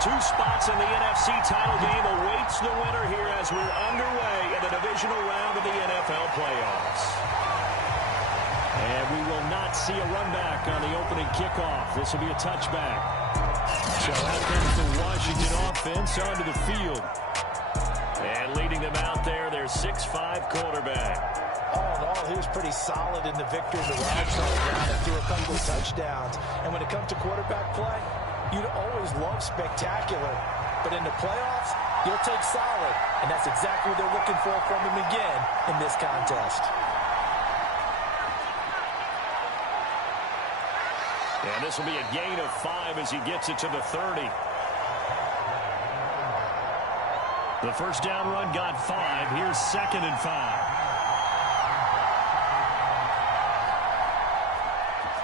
two spots in the NFC title game awaits the winner here as we're underway in the divisional round of the NFL playoffs. And we will not see a run back on the opening kickoff. This will be a touchback. So out comes the Washington offense onto the field. And leading them out there, their 6'5" quarterback. All in all, he was pretty solid in the victory in the wild card round and threw a couple of touchdowns. And when it comes to quarterback play, you'd always love spectacular. But in the playoffs, you'll take solid. And that's exactly what they're looking for from him again in this contest. And this will be a gain of 5 as he gets it to the 30. The first down run got 5. Here's 2nd and 5.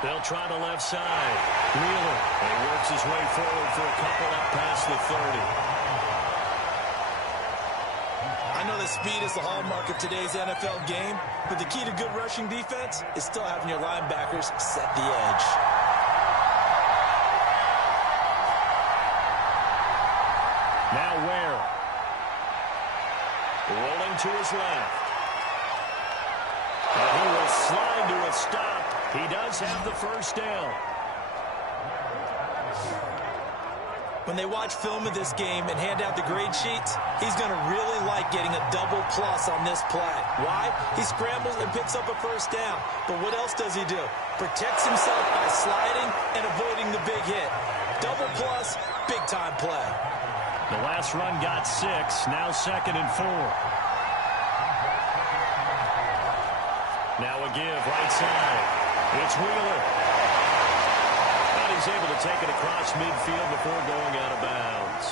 They'll try the left side. Wheeler. And he works his way forward for a couple up past the 30. I know that speed is the hallmark of today's NFL game, but the key to good rushing defense is still having your linebackers set the edge. Now Ware. Rolling to his left. And he will slide to a stop. He does have the first down. When they watch film of this game and hand out the grade sheets, he's going to really like getting a double plus on this play. Why? He scrambles and picks up a first down. But what else does he do? Protects himself by sliding and avoiding the big hit. Double plus, big time play. The last run got 6. Now 2nd and 4. Now a give right side. It's Wheeler. And he's able to take it across midfield before going out of bounds.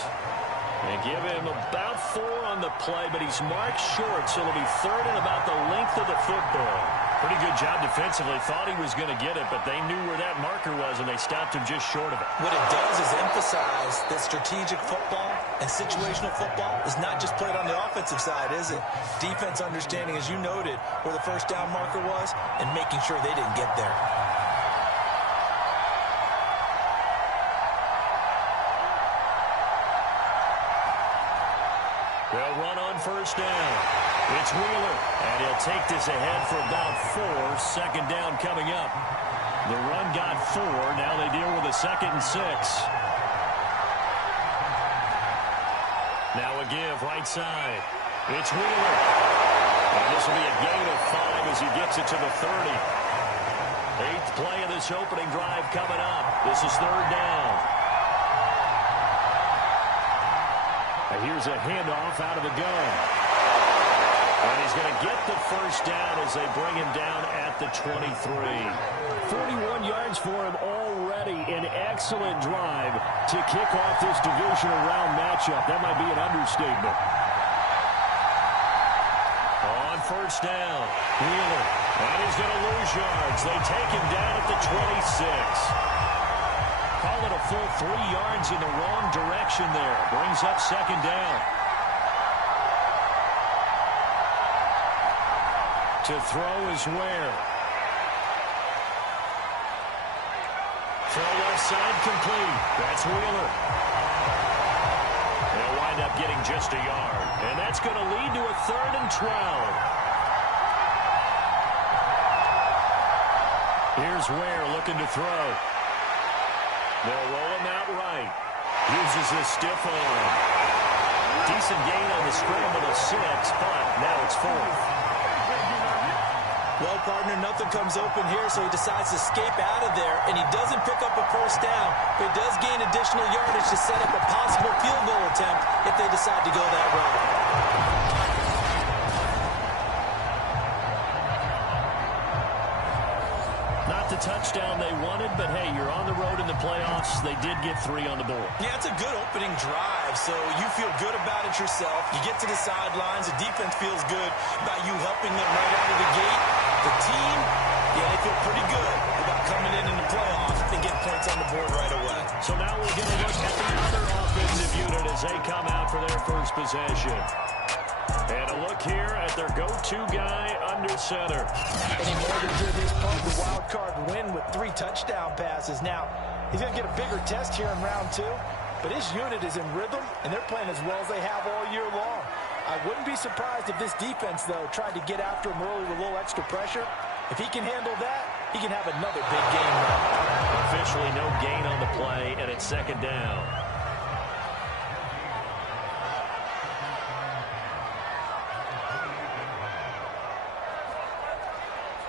And give him about 4 on the play, but he's marked short, so it'll be 3rd and about the length of the football. Pretty good job defensively. Thought he was going to get it, but they knew where that marker was, and they stopped him just short of it. What it does is emphasize that strategic football and situational football is not just played on the offensive side, is it? Defense understanding, as you noted, where the first down marker was and making sure they didn't get there. They'll run on first down. It's Wheeler, and he'll take this ahead for about 4. 2nd down coming up. The run got 4. Now they deal with a 2nd and 6. Now a give right side. It's Wheeler. And this will be a gain of 5 as he gets it to the 30. 8th play of this opening drive coming up. This is 3rd down. Here's a handoff out of the gun. And he's going to get the first down as they bring him down at the 23. 41 yards for him already. An excellent drive to kick off this divisional round matchup. That might be an understatement. On first down, Wheeler. And he's going to lose yards. They take him down at the 26. Call it a full 3 yards in the wrong direction there. Brings up 2nd down. To throw is Ware. Throw left side complete. That's Wheeler. They'll wind up getting just a yard. And that's going to lead to a 3rd and 12. Here's Ware looking to throw. They'll roll him out right. Uses his stiff arm. Decent gain on the scramble of 6, but now it's 4th. Well, partner, nothing comes open here, so he decides to escape out of there, and he doesn't pick up a first down, but he does gain additional yardage to set up a possible field goal attempt if they decide to go that route. The touchdown they wanted, but hey, you're on the road in the playoffs. They did get 3 on the board. Yeah, it's a good opening drive, so you feel good about it yourself. You get to the sidelines, the defense feels good about you helping them right out of the gate. The team, yeah, they feel pretty good about coming in the playoffs and getting points on the board right away. So now we'll get a look at the other offensive unit as they come out for their first possession. And a look here at their go-to guy under center. And he more than did his part of the wild card win with 3 touchdown passes. Now, he's going to get a bigger test here in round 2. but his unit is in rhythm, and they're playing as well as they have all year long. I wouldn't be surprised if this defense, though, tried to get after him early with a little extra pressure. If he can handle that, he can have another big game now. Officially no gain on the play, and it's second down.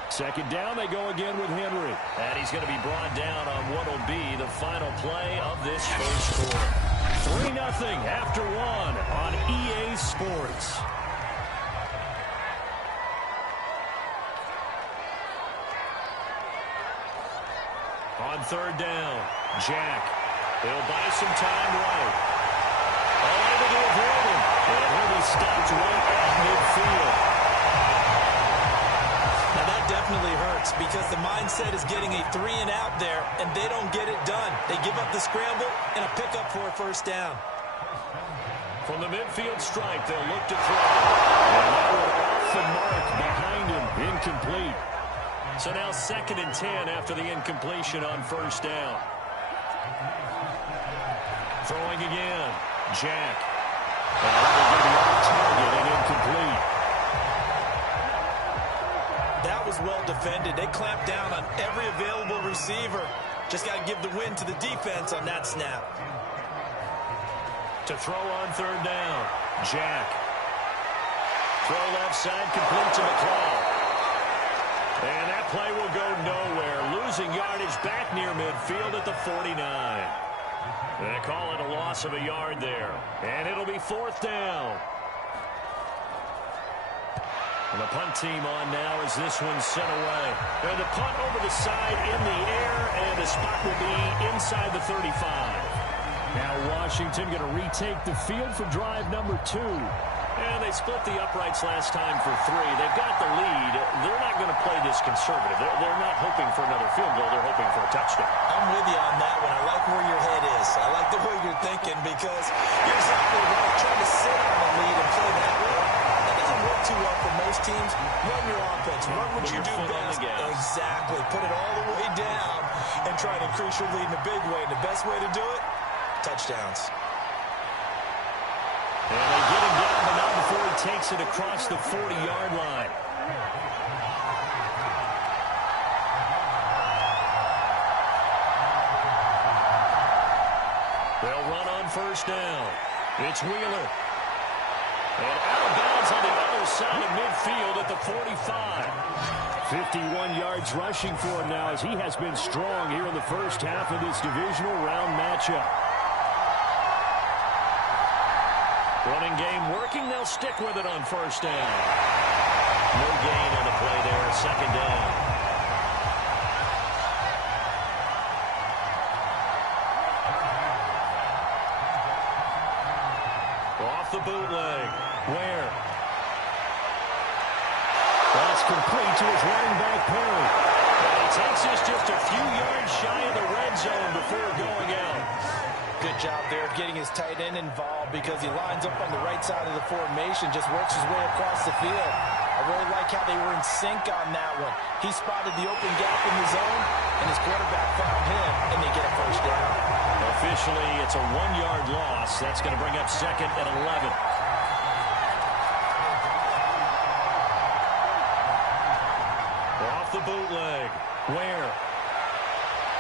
Second down, they go again with Henry. And he's going to be brought down on what will be the final play of this first quarter. 3-0 after one on EA Sports. On third down, Jack. He'll buy some time right. Able to avoid him. And he'll be stopped right at midfield. Now that definitely hurts because the mindset is getting a 3-and-out there, and they don't get it done. They give up the scramble and a pickup for a first down. From the midfield stripe, they'll look to throw. And that one off the mark behind him, incomplete. So now 2nd and 10 after the incompletion on first down. Throwing again, Jack. And that will be off target and incomplete. That was well defended. They clamped down on every available receiver. Just got to give the win to the defense on that snap. To throw on third down, Jack. Throw left side, complete to McLeod. And that play will go nowhere. Losing yardage back near midfield at the 49. They call it a loss of a yard there. And it'll be 4th down. And the punt team on now as this one's sent away. And the punt over the side in the air, and the spot will be inside the 35. Now Washington going to retake the field for drive number 2. And they split the uprights last time for 3. They've got the lead. They're not going to play this conservative. They're not hoping for another field goal. They're hoping for a touchdown. I'm with you on that one. I like where your head is. I like the way you're thinking because you're exactly right. Trying to sit on the lead and play that way, that doesn't work too well for most teams. Run your offense. Run what you do best. Exactly. Put it all the way down and try to increase your lead in a big way. And the best way to do it, touchdowns. And they get him down, but not before he takes it across the 40-yard line. They'll run on first down. It's Wheeler. And out of bounds on the other side of midfield at the 45. 51 yards rushing for him now as he has been strong here in the first half of this divisional round matchup. Running game working. They'll stick with it on first down. No gain on the play there. Second down. Off the bootleg. Where? That's complete to his running back, Perry. And he takes us just a few yards shy of the red zone before going out. Good job there getting his tight end involved because he lines up on the right side of the formation, just works his way across the field. I really like how they were in sync on that one. He spotted the open gap in the zone, and his quarterback found him, and they get a first down. Officially, it's a 1-yard loss. That's going to bring up 2nd and 11. Off the bootleg. Where?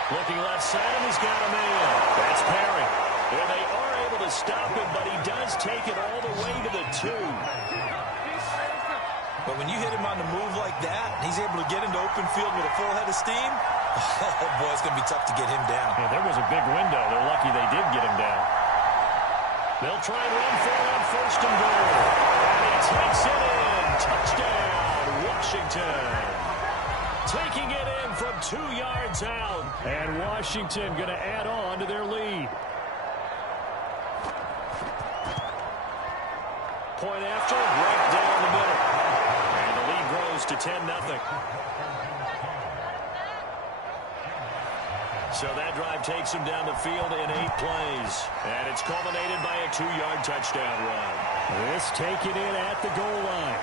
Looking left side, and he's got a man. That's Perry. And they are able to stop him, but he does take it all the way to the 2. But when you hit him on the move like that, he's able to get into open field with a full head of steam. Oh, boy, it's going to be tough to get him down. Yeah, there was a big window. They're lucky they did get him down. They'll try and run for it on first and goal. And he takes it in. Touchdown, Washington. Taking it in from 2 yards out. And Washington going to add on to their lead. Point after, right down the middle. And the lead grows to 10-0. So that drive takes him down the field in 8 plays. And it's culminated by a 2-yard touchdown run. This taken in at the goal line.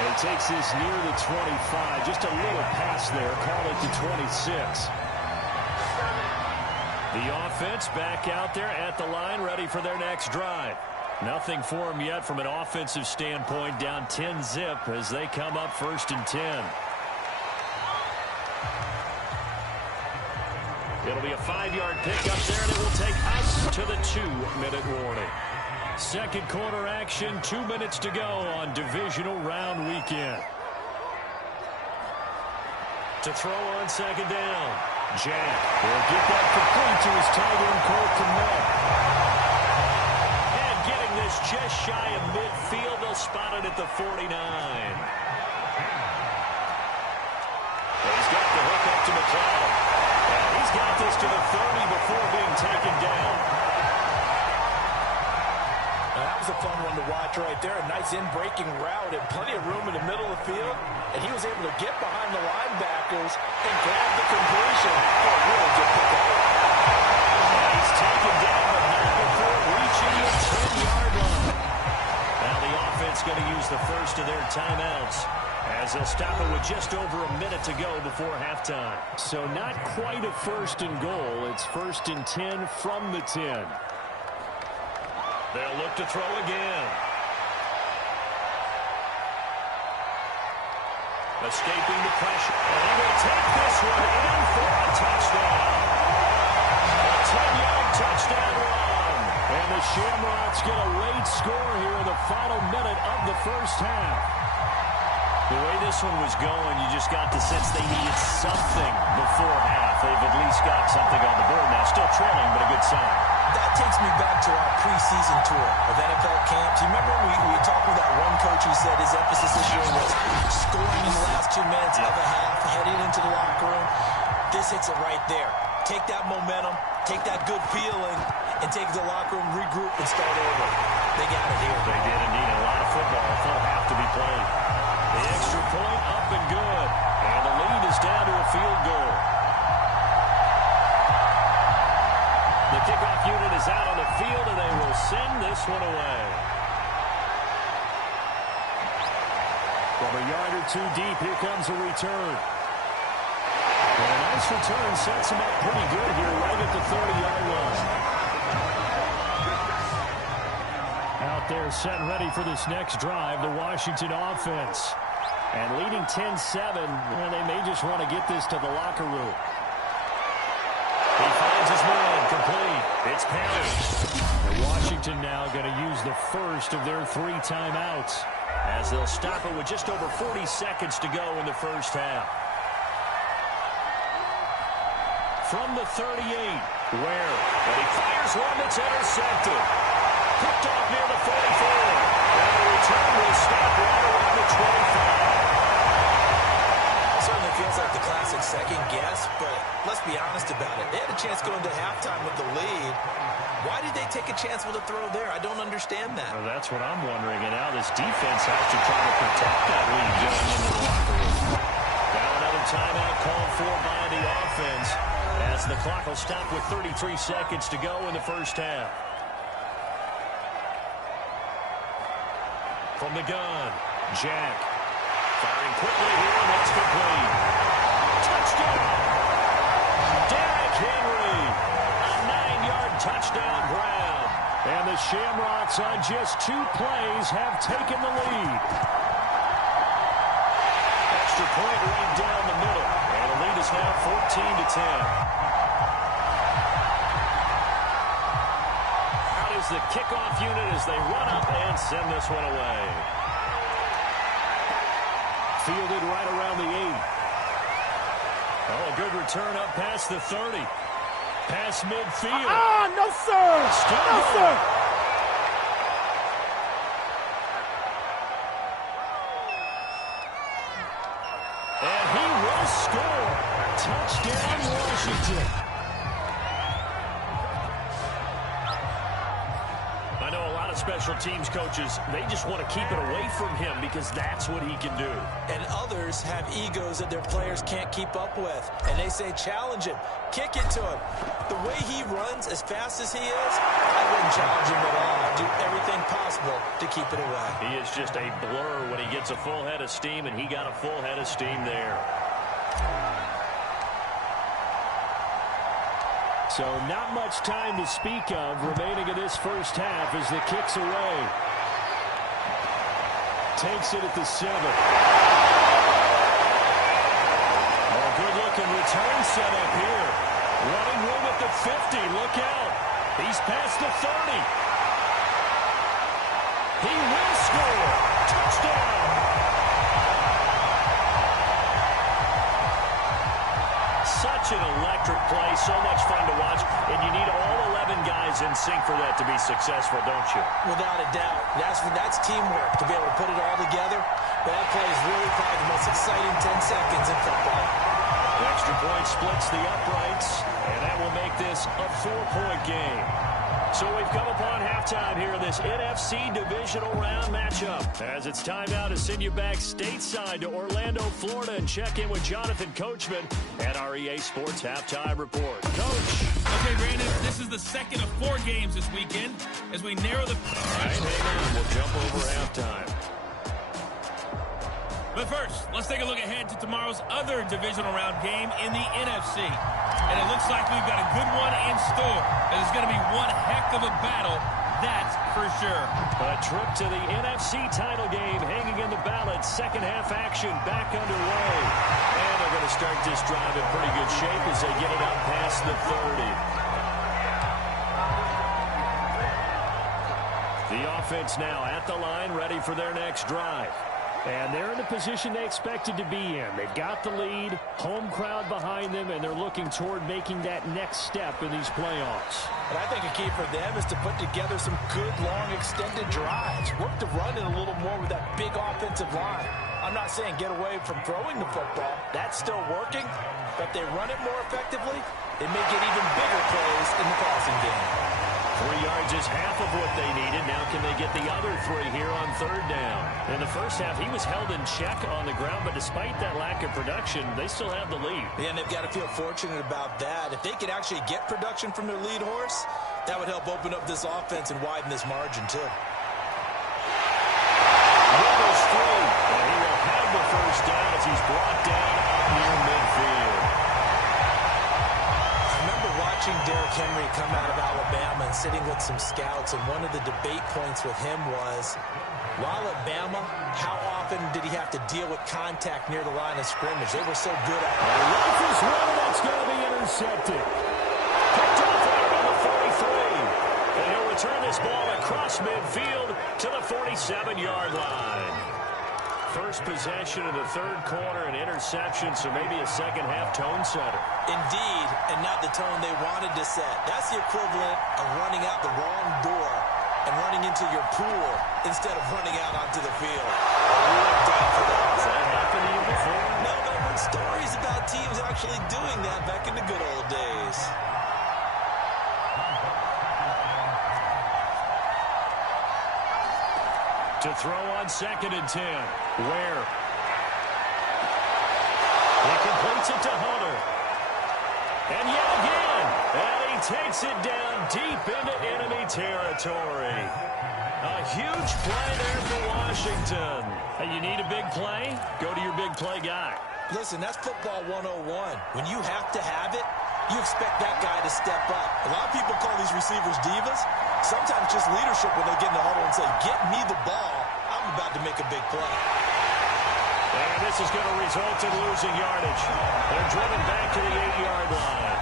He takes this near the 25. Just a little pass there. Call it the 26. The offense back out there at the line, ready for their next drive. Nothing for them yet from an offensive standpoint, down 10-zip as they come up 1st and 10. It'll be a 5-yard pickup there, and it will take us to the 2-minute warning. Second quarter action, 2 minutes to go on divisional round weekend. To throw on second down. Jack will get that complete to his tight end, Cole Kmet. And getting this just shy of midfield, they'll spot it at the 49. He's got the hook up to McLeod. And he's got this to the 30 before being taken down. That was a fun one to watch right there. A nice in-breaking route and plenty of room in the middle of the field. And he was able to get behind the linebackers and grab the completion for a really good pickup. And he's taken down, but not before reaching the 10-yard line. Now the offense going to use the first of their timeouts, as they'll stop it with just over a minute to go before halftime. So not quite a 1st and goal. It's 1st and 10 from the 10. They'll look to throw again. Escaping the pressure. And he will take this one in for a touchdown. A 10-yard touchdown run. And the Shamrocks get a late score here in the final minute of the first half. The way this one was going, you just got the sense they needed something before half. They've at least got something on the board now. Still trailing, but a good sign. That takes me back to our preseason tour of NFL camps. You remember we talked with that one coach who said his emphasis this year was scoring in the last 2 minutes of a half, heading into the locker room. This hits it right there. Take that momentum, take that good feeling, and take the locker room, regroup, and start over. They got it here. They did indeed. A lot of football, a full half to be played. The extra point up and good. And the lead is down to a field goal. The kickoff unit is out on the field, and they will send this one away. From a yard or two deep, here comes a return. And a nice return sets him up pretty good here, right at the 30-yard line. Out there set and ready for this next drive, the Washington offense. And leading 10-7, well, they may just want to get this to the locker room. He finds his man, complete. It's Pally. And Washington now going to use the first of their 3 timeouts, as they'll stop it with just over 40 seconds to go in the first half. From the 38, Ware. And he fires one that's intercepted. Picked off near the 44. And the return will stop right around the 25. Certainly feels like the classic second guess, but let's be honest about it. They had a chance going to halftime with the lead. Why did they take a chance with a throw there? I don't understand that. Well, that's what I'm wondering. And now this defense has to try to protect that lead going into the locker room. Now another timeout called for by the offense, as the clock will stop with 33 seconds to go in the first half. From the gun, Jack. Firing quickly here, and that's complete. Touchdown! Derrick Henry. A 9-yard touchdown grab. And the Shamrocks on just 2 plays have taken the lead. Extra point right down the middle. And the lead is now 14-10. Out is the kickoff unit as they run up and send this one away. Fielded right around the 8. Oh, a good return up past the 30. Past midfield. No, sir. Still no, going. sir. And he will score. Touchdown, Washington. I know a lot of special teams coaches, they just want to keep it away from him because that's what he can do. And others have egos that their players can't keep up with. And they say, challenge him. Kick it to him. The way he runs as fast as he is, I wouldn't challenge him at all. I'd do everything possible to keep it away. He is just a blur when he gets a full head of steam, and he got a full head of steam there. So not much time to speak of remaining in this first half as the kick's away. Takes it at the 7. A good-looking return set up here. Running room at the 50. Look out. He's past the 30. He will score. Touchdown. Such an electric play. So much fun to watch. And you need all 11 guys in sync for that to be successful, don't you? Without a doubt. That's teamwork to be able to put it all together. But that play is really probably the most exciting 10 seconds in football. The extra point splits the uprights, and that will make this a 4-point game. So we've come upon halftime here in this NFC divisional round matchup. As it's time now to send you back stateside to Orlando, Florida, and check in with Jonathan Coachman at our EA Sports Halftime Report. Coach. Okay, Brandon, this is the second of 4 games this weekend as we narrow the... All right, hang on. We'll jump over halftime. But first, let's take a look ahead to tomorrow's other divisional round game in the NFC. And it looks like we've got a good one in store. And it's going to be one heck of a battle, that's for sure. A trip to the NFC title game hanging in the balance. Second half action back underway. And they're going to start this drive in pretty good shape as they get it up past the 30. The offense now at the line, ready for their next drive. And they're in the position they expected to be in. They've got the lead, home crowd behind them, and they're looking toward making that next step in these playoffs. And I think a key for them is to put together some good, long, extended drives. Work the run in a little more with that big offensive line. I'm not saying get away from throwing the football. That's still working. But if they run it more effectively, they may get even bigger plays in the passing game. 3 yards is half of what they needed. Now can they get the other 3 here on third down? In the first half, he was held in check on the ground, but despite that lack of production, they still have the lead. Yeah, and they've got to feel fortunate about that. If they could actually get production from their lead horse, that would help open up this offense and widen this margin, too. Rivers through, and he will have the first down as he's brought down up near midfield. Watching Derrick Henry come out of Alabama and sitting with some scouts, and one of the debate points with him was, while at Bama, how often did he have to deal with contact near the line of scrimmage? They were so good at it. The rifle's one that's going to be intercepted. Picked off there on the 43. And he'll return this ball across midfield to the 47-yard line. First possession of the third quarter, an interception, so maybe a second-half tone setter. Indeed, and not the tone they wanted to set. That's the equivalent of running out the wrong door and running into your pool instead of running out onto the field. Has that happened to you before? No, but I've heard stories about teams actually doing that back in the good old days. To throw on 2nd and 10. Where? He completes it to Hunter. And yet again. And he takes it down deep into enemy territory. A huge play there for Washington. Hey, you need a big play? Go to your big play guy. Listen, that's football 101. When you have to have it, you expect that guy to step up. A lot of people call these receivers divas. Sometimes just leadership when they get in the huddle and say, get me the ball. I'm about to make a big play. And this is going to result in losing yardage. They're driven back to the 8-yard line.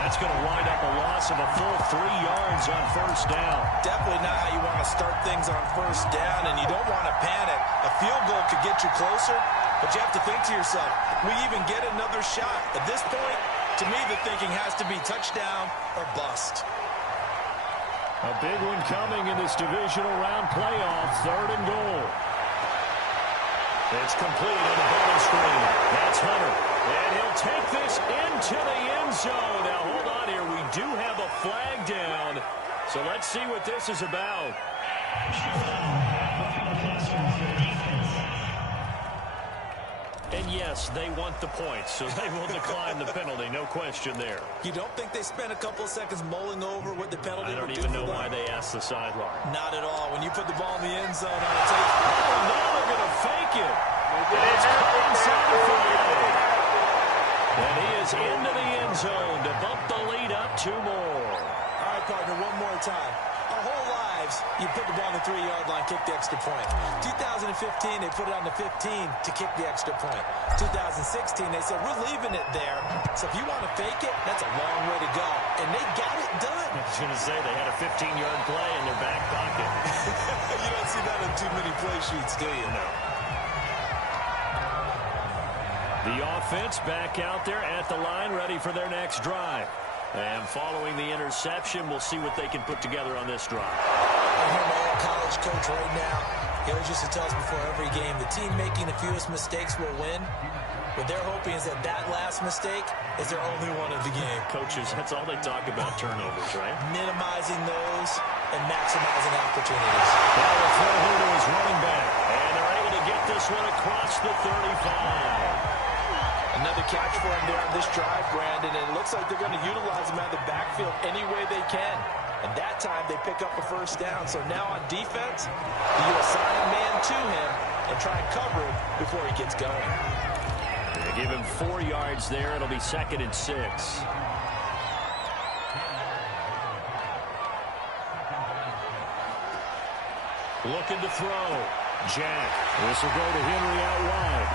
That's going to wind up a loss of a full 3 yards on first down. Definitely not how you want to start things on first down, and you don't want to panic. A field goal could get you closer, but you have to think to yourself, we even get another shot. At this point, to me, the thinking has to be touchdown or bust. A big one coming in this divisional round playoff, 3rd and goal. It's complete on the ball screen. That's Hunter. And he'll take this into the end zone. Now, hold on here. We do have a flag down. So let's see what this is about. And yes, they want the points, so they will decline the penalty. No question there. You don't think they spent a couple of seconds mulling over what the penalty would do? I don't even know why they asked the sideline. Not at all. When you put the ball in the end zone on a take. Oh, now they're going to fake it. It's caught inside the 5. And he is into the end zone to bump the lead up to you put the ball on the 3-yard line, kick the extra point. 2015, they put it on the 15 to kick the extra point. 2016, they said, we're leaving it there. So if you want to fake it, that's a long way to go. And they got it done. I was going to say, they had a 15-yard play in their back pocket. You don't see that on too many play sheets, do you? No. The offense back out there at the line, ready for their next drive. And following the interception, we'll see what they can put together on this drive. I hear my old college coach right now. He always used to tell us before every game, the team making the fewest mistakes will win. What they're hoping is that last mistake is their only one of the game. Coaches, that's all they talk about, turnovers, right? Minimizing those and maximizing opportunities. Now the throw here to his running back. And they're able to get this one across the 35. Another catch for him there on this drive, Brandon, and it looks like they're going to utilize him out of the backfield any way they can. And that time, they pick up a first down. So now on defense, you assign a man to him and try and cover him before he gets going. They give him 4 yards there. It'll be 2nd and 6. Looking to throw. Jack. This will go to Henry out wide.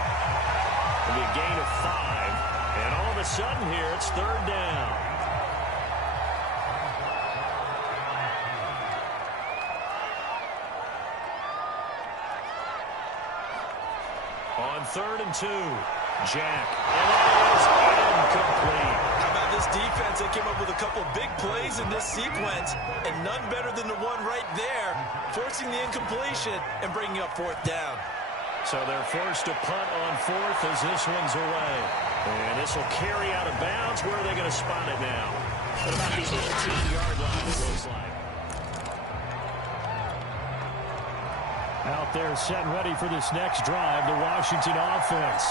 It'll be a gain of 5. And all of a sudden here, it's 3rd down. On 3rd and 2. Jack. And that is incomplete. How about this defense? They came up with a couple of big plays in this sequence, and none better than the one right there, forcing the incompletion and bringing up 4th down. So they're forced to punt on 4th as this one's away. And this will carry out of bounds. Where are they going to spot it now? At about the 18-yard line, it looks like. Out there set and ready for this next drive, the Washington offense.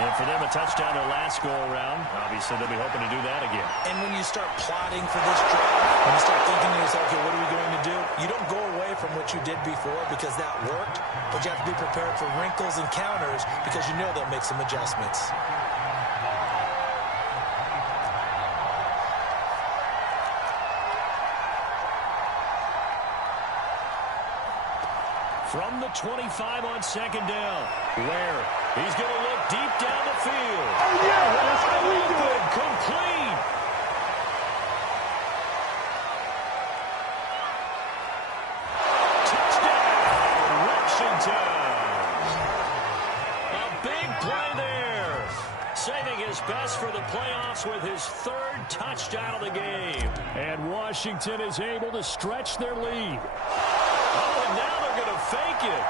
And for them, a touchdown their last go-around. Obviously, they'll be hoping to do that again. And when you start plotting for this drive, when you start thinking to yourself, okay, what are we going to do? You don't go away from what you did before because that worked, but you have to be prepared for wrinkles and counters because you know they'll make some adjustments. From the 25 on 2nd down. Where? He's going to look deep down the field. Oh, yeah, that's how we do it. Complete. Touchdown, Washington. A big play there. Saving his best for the playoffs with his 3rd touchdown of the game. And Washington is able to stretch their lead. Oh, and now they're going to fake it.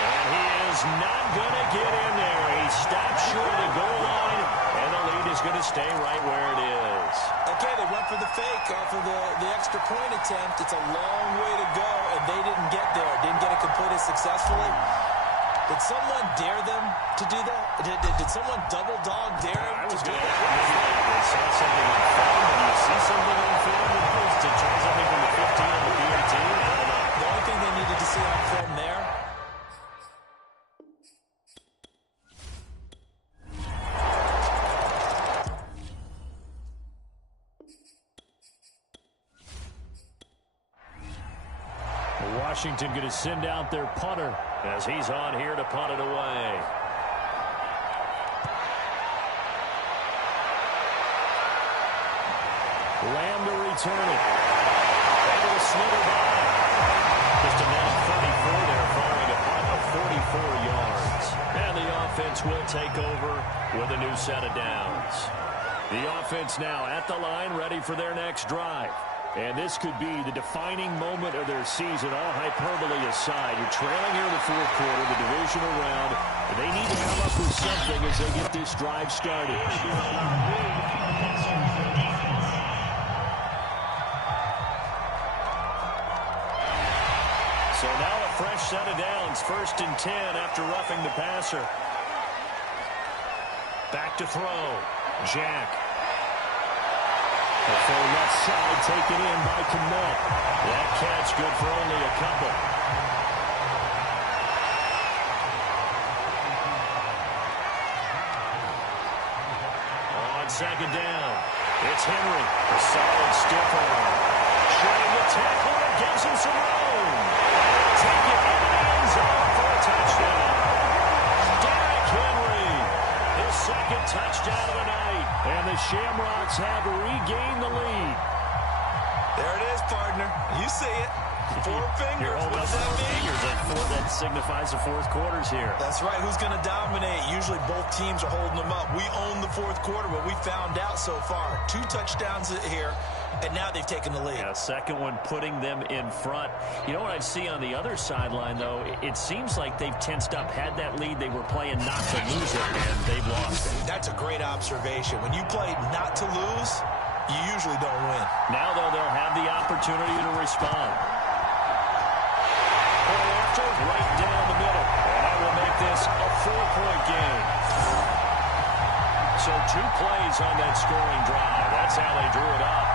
And he is not going to get in there. He stops short of the goal line, and the lead is going to stay right where it is. Okay, they went for the fake off of the extra point attempt. It's a long way to go, and they didn't get there. Didn't get it completed successfully. Did someone dare them to do that? Did someone double dog dare them? I was going to ask, maybe they saw something on film. Do you see something on film? To try something from the 15 on the PAT? I don't know. The only thing they needed to see on film there. Washington going to send out their punter as he's on here to punt it away. Lamb to return it. Able to slither by. Just a net 34 there following a punt of 44 yards. And the offense will take over with a new set of downs. The offense now at the line, ready for their next drive. And this could be the defining moment of their season, all hyperbole aside. You're trailing here in the 4th quarter, the divisional round. They need to come up with something as they get this drive started. So now a fresh set of downs, 1st and 10 after roughing the passer. Back to throw. Jack. The full left side taken in by Kmet. That catch good for only a couple. On 2nd down, it's Henry. A solid stiff arm. Penetrating the tackle and gives him some room. Take it into the end zone for a touchdown. Derrick Henry, his second touchdown of the night. And the Shamrocks have regained the lead. There it is, partner. You see it. Four fingers. What does that mean? That signifies the fourth quarter's here. That's right. Who's going to dominate? Usually both teams are holding them up. We own the fourth quarter, but we found out so far. 2 touchdowns here, and now they've taken the lead. Yeah, second one putting them in front. You know what I see on the other sideline, though? It seems like they've tensed up, had that lead. They were playing not to lose it, and they've lost it. That's a great observation. When you play not to lose, you usually don't win. Now, though, they'll have the opportunity to respond. Right down the middle. And that will make this a 4-point game. So 2 plays on that scoring drive. That's how they drew it up.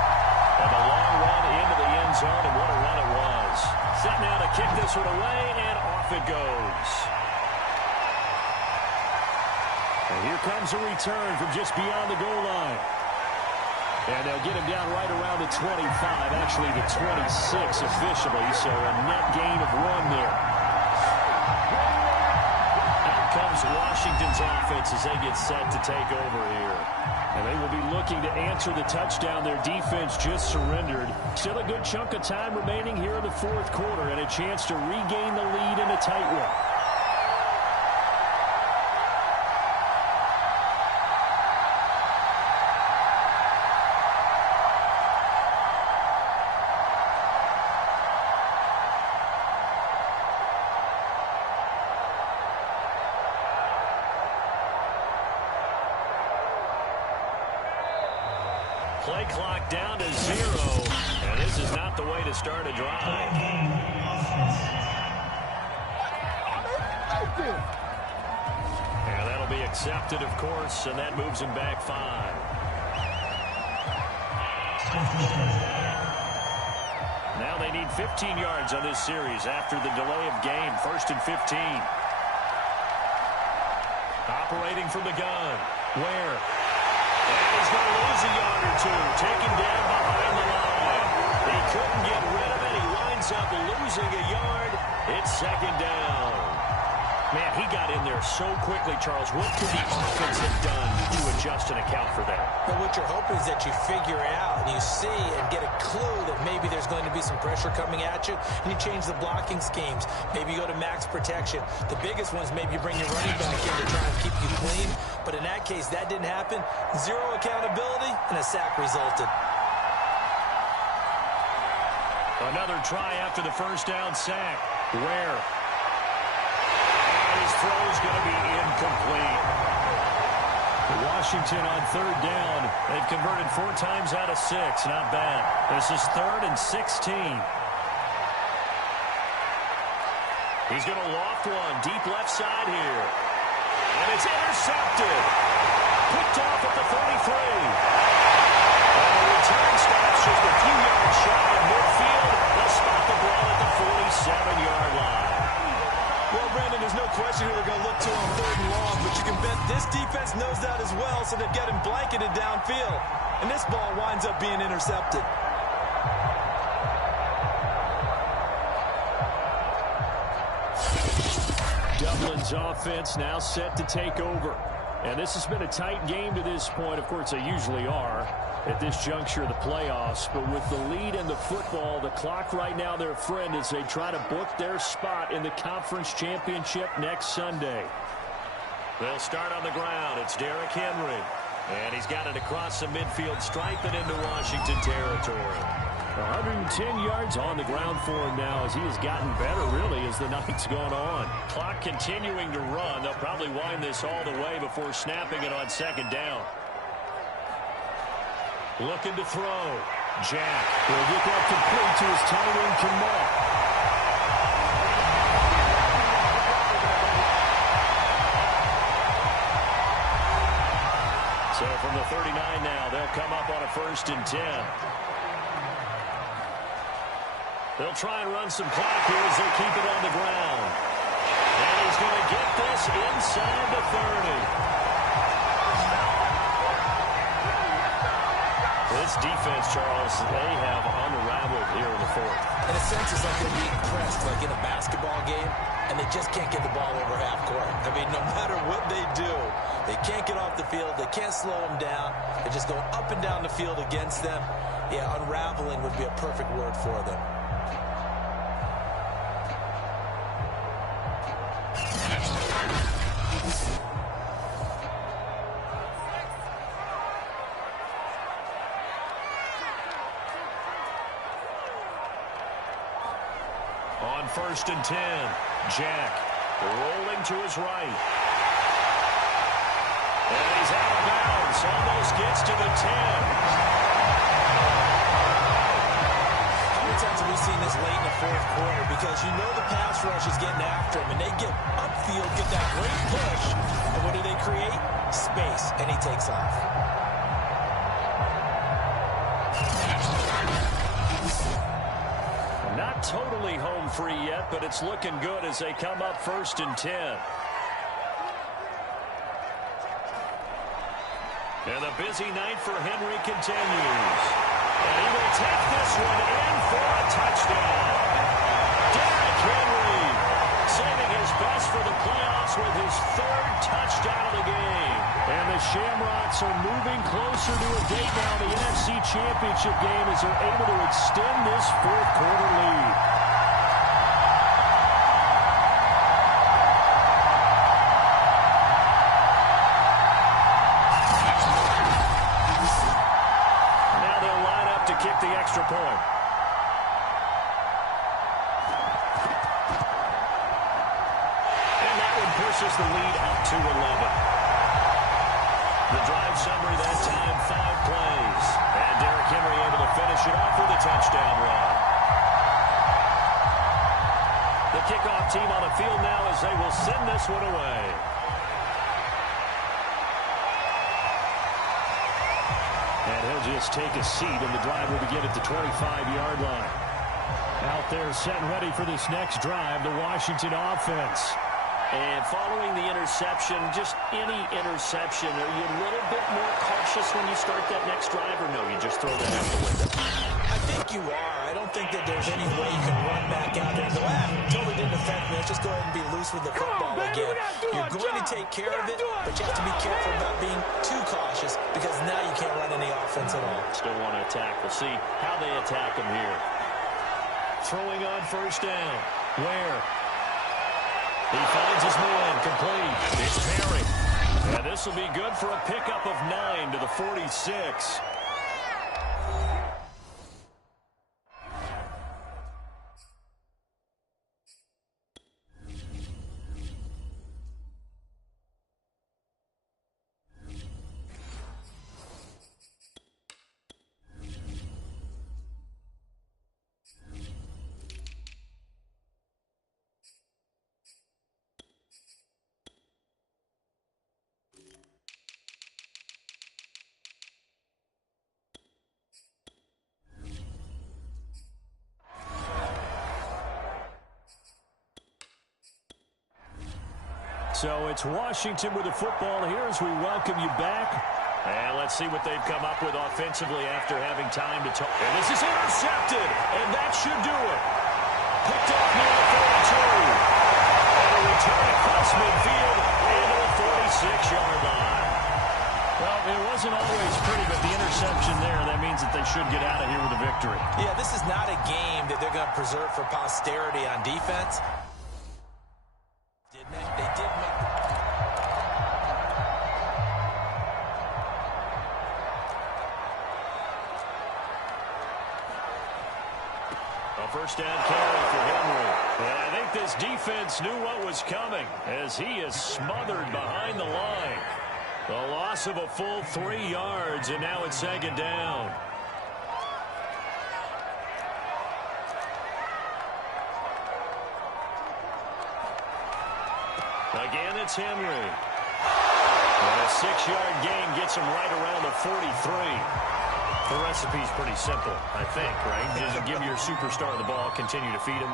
And a long run into the end zone, and what a run it was. Set now to kick this one away, and off it goes. And here comes a return from just beyond the goal line. And they'll get him down right around the 25, actually the 26 officially, so a net gain of 1 there. Out comes Washington's offense as they get set to take over here. And they will be looking to answer the touchdown their defense just surrendered. Still a good chunk of time remaining here in the fourth quarter and a chance to regain the lead in a tight one. Play clock down to 0, and this is not the way to start a drive. And that'll be accepted, of course, and that moves him back 5. Now they need 15 yards on this series after the delay of game. 1st and 15. Operating from the gun. Where? And he's going to lose a yard or 2. Taken down behind the line. He couldn't get rid of it. He winds up losing a yard. It's 2nd down. Man, he got in there so quickly, Charles. What could the offense have done to adjust and account for that? But what you're hoping is that you figure out and you see and get a clue that maybe there's going to be some pressure coming at you, and you change the blocking schemes. Maybe you go to max protection. The biggest one is maybe you bring your running back in to try and keep you clean. But in that case, that didn't happen. 0 accountability, and a sack resulted. Another try after the first down sack. Where? His throw is going to be incomplete. Washington on 3rd down. They've converted 4 times out of 6. Not bad. This is 3rd and 16. He's going to loft one deep left side here. And it's intercepted. Picked off at the 33. And the return stops just a few yards shy of midfield. They'll spot the ball at the 47-yard line. Well, Brandon, there's no question who they're going to look to on 3rd and long, but you can bet this defense knows that as well, so they've got him blanketed downfield. And this ball winds up being intercepted. Dublin's offense now set to take over. And this has been a tight game to this point. Of course, they usually are at this juncture of the playoffs. But with the lead in the football, the clock right now their friend as they try to book their spot in the conference championship next Sunday. They'll start on the ground. It's Derrick Henry. And he's got it across the midfield stripe and into Washington territory. 110 yards on the ground for him now as he has gotten better, really, as the night's gone on. Clock continuing to run. They'll probably wind this all the way before snapping it on 2nd down. Looking to throw. Jack will get that complete to his tight end, Kamal. So from the 39 now, they'll come up on a 1st and 10. They'll try and run some clock here as they keep it on the ground. And he's going to get this inside the 30. This defense, Charles, they have unraveled unraveled here in the fourth. In a sense, it's like they're being pressed, like in a basketball game, and they just can't get the ball over half court. I mean, no matter what they do, they can't get off the field. They can't slow them down. They're just going up and down the field against them. Yeah, unraveling would be a perfect word for them. On 1st and 10, Jack rolling to his right. And he's out of bounds. Almost gets to the 10. How many times have we seen this late in the fourth quarter? Because you know the pass rush is getting after him, and they get upfield, get that great push. And what do they create? Space, and he takes off. Not totally home free yet, but it's looking good as they come up 1st and 10. And the busy night for Henry continues. And he will take this one in for a touchdown. Derrick Henry saving his best for the playoffs with his 3rd touchdown of the game. And the Shamrocks are moving closer to a date now in the NFC Championship game as they're able to extend this fourth quarter lead. Now they'll line up to kick the extra point. And that one pushes the lead up to 11. The drive summary that time, 5 plays. And Derrick Henry able to finish it off with a touchdown run. The kickoff team on the field now as they will send this one away. And he'll just take a seat, and the drive will begin at the 25-yard line. Out there set and ready for this next drive, the Washington offense. And following the interception, just any interception, are you a little bit more cautious when you start that next drive, or no, you just throw that out the window? I think you are. I don't think that there's any way you can run back out there and go, totally didn't affect me. Let's just go ahead and be loose with the football again. You're going to take care of it, but you have to be careful about being too cautious because now you can't run any offense at all. Still want to attack. We'll see how they attack him here. Throwing on 1st down. Where? He finds his man, complete. It's Perry. And this will be good for a pickup of 9 to the 46. So it's Washington with the football here as we welcome you back. And let's see what they've come up with offensively after having time to talk. And this is intercepted, and that should do it. Picked off near the 42. And a return across midfield into the 46-yard line. Well, it wasn't always pretty, but the interception there, that means that they should get out of here with a victory. Yeah, this is not a game that they're going to preserve for posterity on defense. They did make a 1st down carry for Henry. And I think this defense knew what was coming as he is smothered behind the line. The loss of a full 3 yards, and now it's 2nd down. Again, it's Henry. And a 6-yard gain gets him right around the 43. The recipe's pretty simple, I think, right? Just give your superstar the ball, continue to feed him.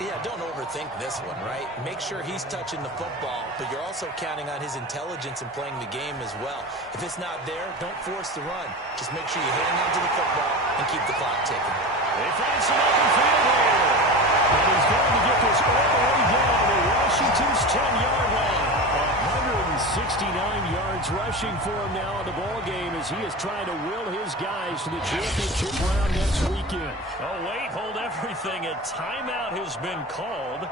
Yeah, don't overthink this one, right? Make sure he's touching the football, but you're also counting on his intelligence in playing the game as well. If it's not there, don't force the run. Just make sure you hang on to the football and keep the clock ticking. They find some open field here. And he's going to get this all the way down to Washington's 10-yard line. 169 yards rushing for him now in the ball game as he is trying to will his guys to the championship round next weekend. Oh, wait, hold everything. A timeout has been called.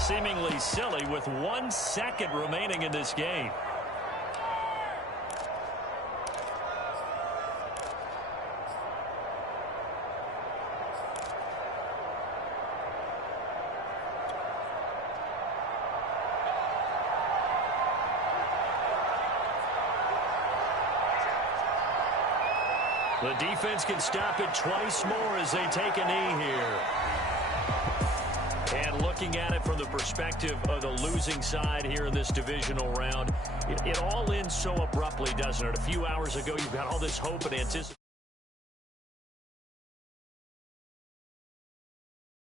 Seemingly silly with 1 second remaining in this game. The defense can stop it twice more as they take a knee here. And looking at it from the perspective of the losing side here in this divisional round, it all ends so abruptly, doesn't it? A few hours ago, you've got all this hope and anticipation.